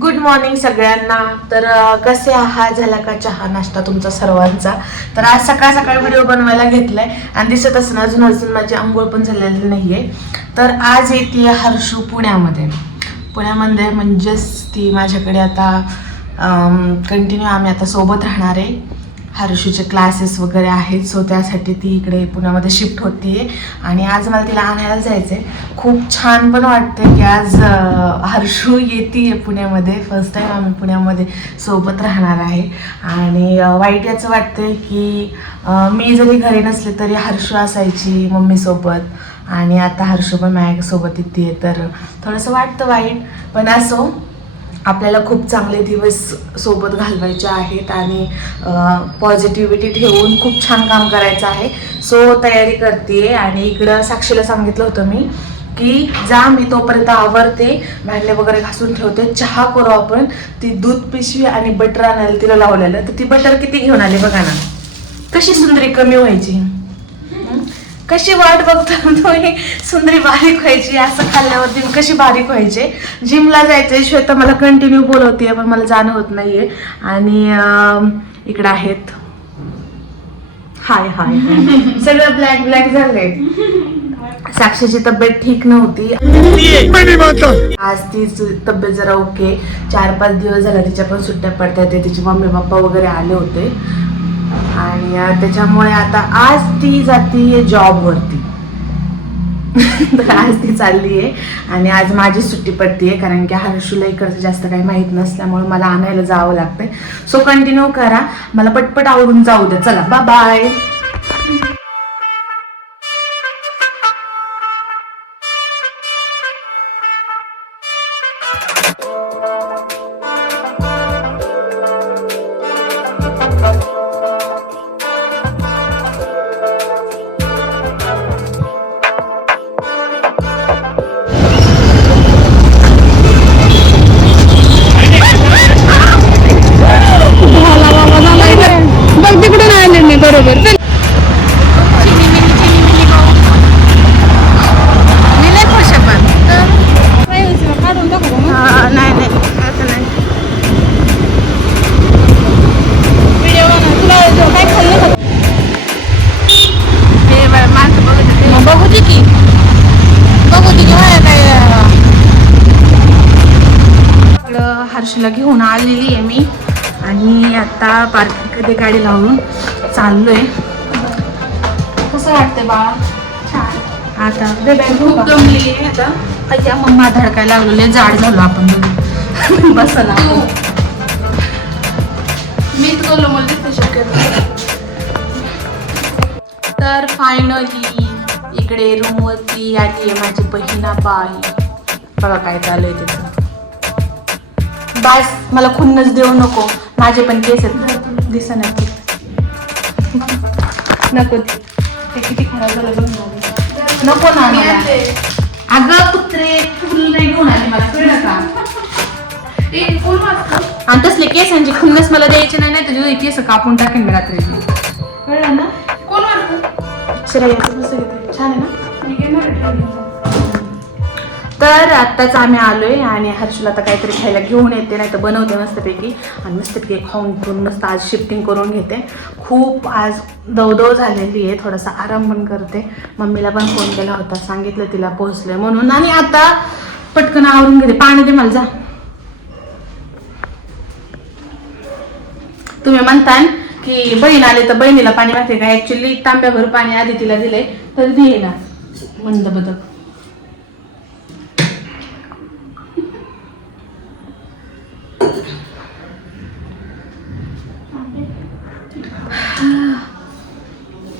Good morning सगळ्यांना. तर कसे आहात? झाला का चहा नाश्ता तुमचा सर्वांचा? तर आज सकाळ सकाळ व्हिडिओ बनवायला घेतलाय आणि दिसत असं अजून अजून माझी आंघोळ पण झालेली नाहीये. तर आज येते हर्षू पुण्यामध्ये. पुण्यामध्ये म्हणजेच ती माझ्याकडे आता कंटिन्यू आम्ही आता सोबत राहणार आहे. हर्षूचे क्लासेस वगैरे आहेत सो त्यासाठी ती इकडे पुण्यामध्ये शिफ्ट होतीये. आणि आज मला तिला आणायला जायचंय. खूप छान पण वाटतं की आज हर्षू येते पुण्यामध्ये. फर्स्ट टाईम आम्ही पुण्यामध्ये सोबत राहणार आहे. आणि वाईट याचं वाटतंय की मी जरी घरी नसले तरी हर्षू असायची मम्मीसोबत आणि आता हर्षू पण माझ्यासोबत येते तर थोडंसं वाटतं वाईट. पण असो आपल्याला खूप चांगले दिवस सोबत घालवायचे आहेत आणि पॉझिटिव्हिटी ठेवून खूप छान काम करायचं आहे. सो तयारी करते आणि इकडं साक्षीला सांगितलं होतं मी की जा मी तोपर्यंत आवरते भांडले वगैरे घासून ठेवते चहा करू आपण. ती दूध पिशवी आणि बटर आणायला तिला लावलेलं. तर ती बटर किती घेऊन आली बघा ना. कशी सुंदरी कमी व्हायची? कशी वाट बघतो तुम्ही? सुंदरी बारीक व्हायची असं खाल्ल्यावरती मी कशी बारीक व्हायचे? जिमला जायचंय श्वेता मला कंटिन्यू बोलवते पण मला जाणं होत नाहीये. आणि इकडे इकडं आहेत. हाय हाय सगळं ब्लॅक ब्लॅक झालंय. साक्षीची तब्येत ठीक नव्हती. आज तिची तब्येत जरा ओके चार पाच दिवस झाला तिच्या पण सुट्ट्या पडतात तिचे मम्मी पप्पा वगैरे आले होते. आणि त्याच्यामुळे आता आज ती जातीये जॉबवरती तर आज ती चालली आहे आणि आज माझी सुट्टी पडतीये कारण की हर्षूला इकडचं जास्त काही माहीत नसल्यामुळे मला आणायला जावं लागतंय. सो कंटिन्यू करा. मला पटपट आवडून जाऊ द्या. चला बा बाय हर्षला घेऊन आलेली आहे मी. आणि आता पार्किंगमध्ये गाडी लावून चाललोय. कसं वाटतंय बाळा आता खूप दमली आहे आता. अय्या मम्मा धडकायला लागलेले जाड झालो आपण. बस ना मीच बोललो मला दिसतं शक्यतो तर फायनली इकडे रूमवरती आली आहे माझी बहिणा बाई बघा काय चालू आहे तिथं बास मला खुन्नच देऊ नको. माझे पण केस आहेत. दिसणार नको. ते किती खराब झालं बघ. ना. नको ना. अगं कुत्रे फुल नाही घेऊन आले मला. कळलं का? आणि तसले केसांची खुन्नस मला द्यायचे नाही नाही तुझे केस कापून टाकेन मी रात्री. कळलं ना? कोण वाटतं? घेतलंय. छान आहे ना? मी घेणार आहे. तर आत्ताच आम्ही आलो आहे आणि हर्षूला आता काहीतरी खायला घेऊन येते नाही तर बनवते मस्तपैकी. आणि मस्तपैकी खाऊन पिऊन मस्त आज शिफ्टिंग करून घेते. खूप आज दवदव झालेली आहे थोडासा आराम पण करते. मम्मीला पण फोन केला होता सांगितलं तिला पोहोचले म्हणून. आणि आता पटकन आवरून घेते. पाणी दे मला जा. तुम्ही म्हणताल की बहीण आले तर बहिणीला पाणी माहिती का? ऍक्च्युली तांब्याभर पाणी आधी तिला दिले तर दिले ना मंद बदक.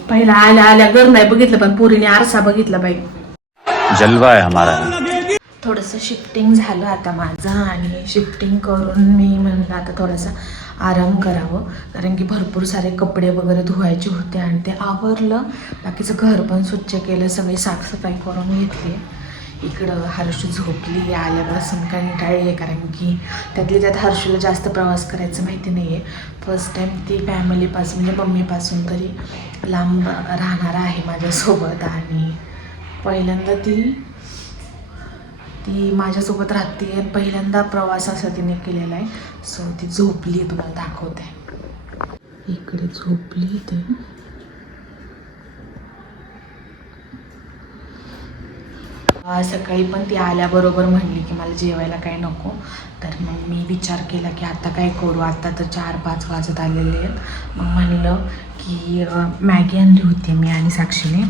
पहिला आल्या आल्या घर नाही बघितलं पण पुरीने आरसा बघितला बाई. जलवा है हमारा. थोडंसं शिफ्टिंग झालं आता माझं आणि शिफ्टिंग करून मी म्हणलं आता थोडासा आराम करावं. कारण की भरपूर सारे कपडे वगैरे धुवायचे होते आणि ते आवरलं. बाकीचं घर पण स्वच्छ केलं सगळी साफसफाई करून घेतली. इकडं हर्षू झोपली आल्यापासून कंटाळी आहे कारण की त्यातली त्यात हर्षूला जास्त प्रवास करायचं माहिती नाही आहे फर्स्ट टाईम ती फॅमिलीपासून म्हणजे मम्मीपासून तरी. लांब राहणार आहे माझ्यासोबत आणि पहिल्यांदा ती ती माझ्यासोबत राहते आणि पहिल्यांदा प्रवास असा तिने केलेला आहे. सो ती झोपली आहे तुम्हाला दाखवते. इकडे झोपली ते सकाळी पण ती आल्याबरोबर म्हणली की मला जेवायला काय नको. तर मग मी विचार केला की आता काय करू? आता तर चार पाच वाजत आलेले आहेत. मग म्हणलं की मॅगी आणली होती मी आणि साक्षीने.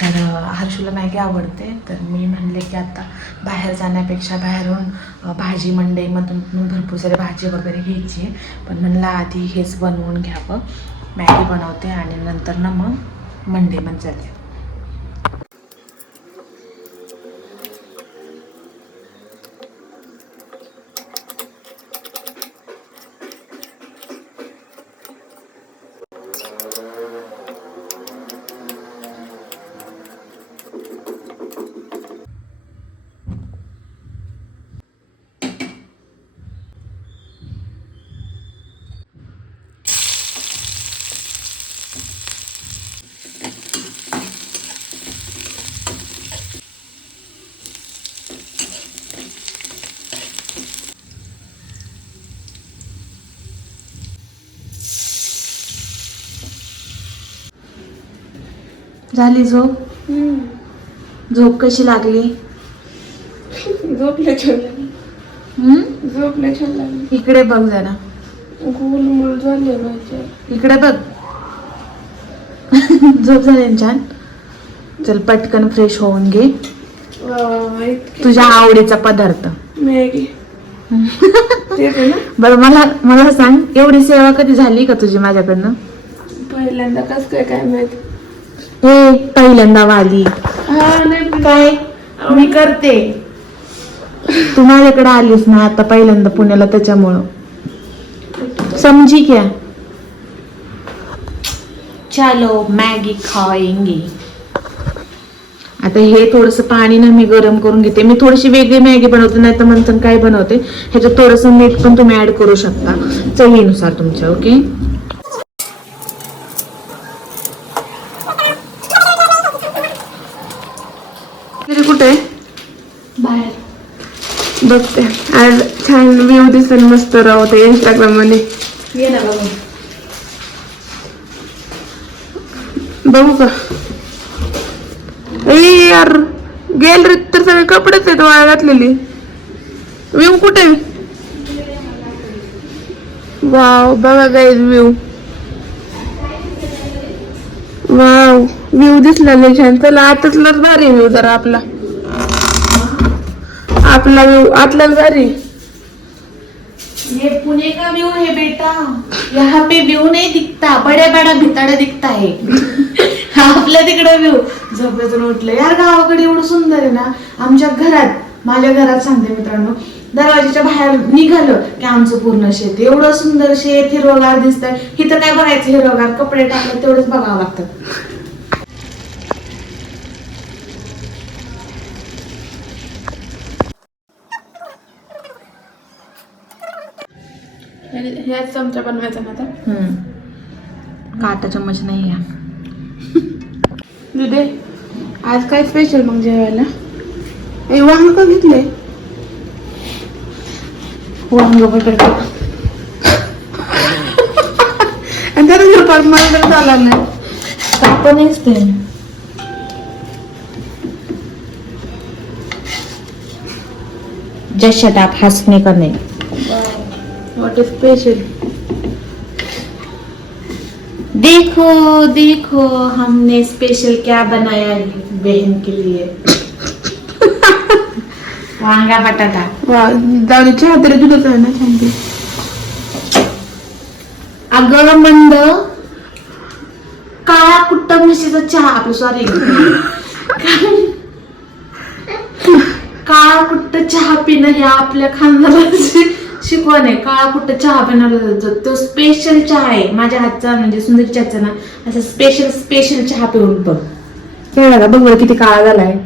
तर हर्षूला मॅगी आवडते. तर मी म्हणले की आता बाहेर जाण्यापेक्षा बाहेरून भाजी मंडईमधून भरपूर सारी भाजी वगैरे घ्यायची आहे. पण म्हणलं आधी हेच बनवून घ्यावं. मॅगी बनवते आणि नंतर ना मग मंडे पण जाते झाली झोप? झोप कशी लागली? झोपले छान हम्म? झोपले छान लागले. इकडे बघ जरा. गोलमोल झाले इकडे बघ. झोप झाली ना छान. चल पटकन फ्रेश होऊन घे. वा, इतकी. तुझ्या आवडीचा पदार्थ. मॅगी. तेच आहे ना? बरं मला मला सांग एवढी सेवा कधी झाली का तुझी माझ्याकडनं? पहिल्यांदा कस काय काय माहीत? हे पहिल्यांदा वाली. हा काय? मी करते. तू माझ्याकडे आलीस ना आता पहिल्यांदा पुण्याला त्याच्यामुळं. समजी क्या? चलो मॅगी खाएंगे. आता हे थोडंसं पाणी ना मी गरम करून घेते. मी थोडीशी वेगळी मॅगी बनवते नाही तर म्हणतात काय बनवते? ह्याच्यात थोडंसं मीठ पण तुम्ही ऍड करू शकता. चवीनुसार तुमच्या ओके? तरी कुठे? बाहेर. बघते. आज छान व्ह्यू दिसेल मस्त राहते इंस्टाग्राममध्ये. बघू का? यार गॅलरीत तर सगळे कपडेच आहेत वाया घातलेली. व्ह्यू कुठे? वाव बघा गाईज व्ह्यू वाव व्ह्यू दिसला लेशन छान. चला आतातलाच भारी व्ह्यू जरा आपला. आपला व्ह्यू आतलाच भारी. ये पुणे का व्यू है बेटा? यहाँ पे व्यू नहीं दिखता. बड़े बड़ा भिताड दिखता है. आपल्या तिकडे व्यू झोपेतून उठलं. यार गावाकडे एवढं सुंदर आहे ना. आमच्या घरात माझ्या घरात सांगते मित्रांनो दरवाजाच्या बाहेर निघालं की आमचं पूर्ण शेत. एवढं सुंदर शेत हिरवगार दिसतंय. इथं काय बघायचं हिरवगार कपडे टाकले तेवढंच बघावं लागतं. ह्याच चमचा बनवायचा ना आता? काटा चम्मच नाही आहे. दुधे आज काय स्पेशल मग जेवायला? ए वांग का घेतले वांग बटाटा आणि त्याला जर पार मला तर झाला नाही कापा नाहीच प्लेन जस्ट शट आप हंसने का नहीं। व्हॉट इज स्पेशल देखो देखो हमने स्पेशल क्या बनाया है बहन के लिए? वांगा बटाटा वा जाऊ चहा तरी दुधच आहे ना छान ते. अगं मंद काळा कुट्ट म्हशीचा चहा आपलं सॉरी काळा कुट्ट चहा पिणं हे आपल्या खानदाराची शिकवण आहे काळा कुट्ट चहा पिण्याला जातो तो स्पेशल चहा आहे माझ्या हातचा म्हणजे सुंदर चहाचा ना असं स्पेशल स्पेशल चहा पिऊन बघ हे बघा बघ बरं किती काळा झालाय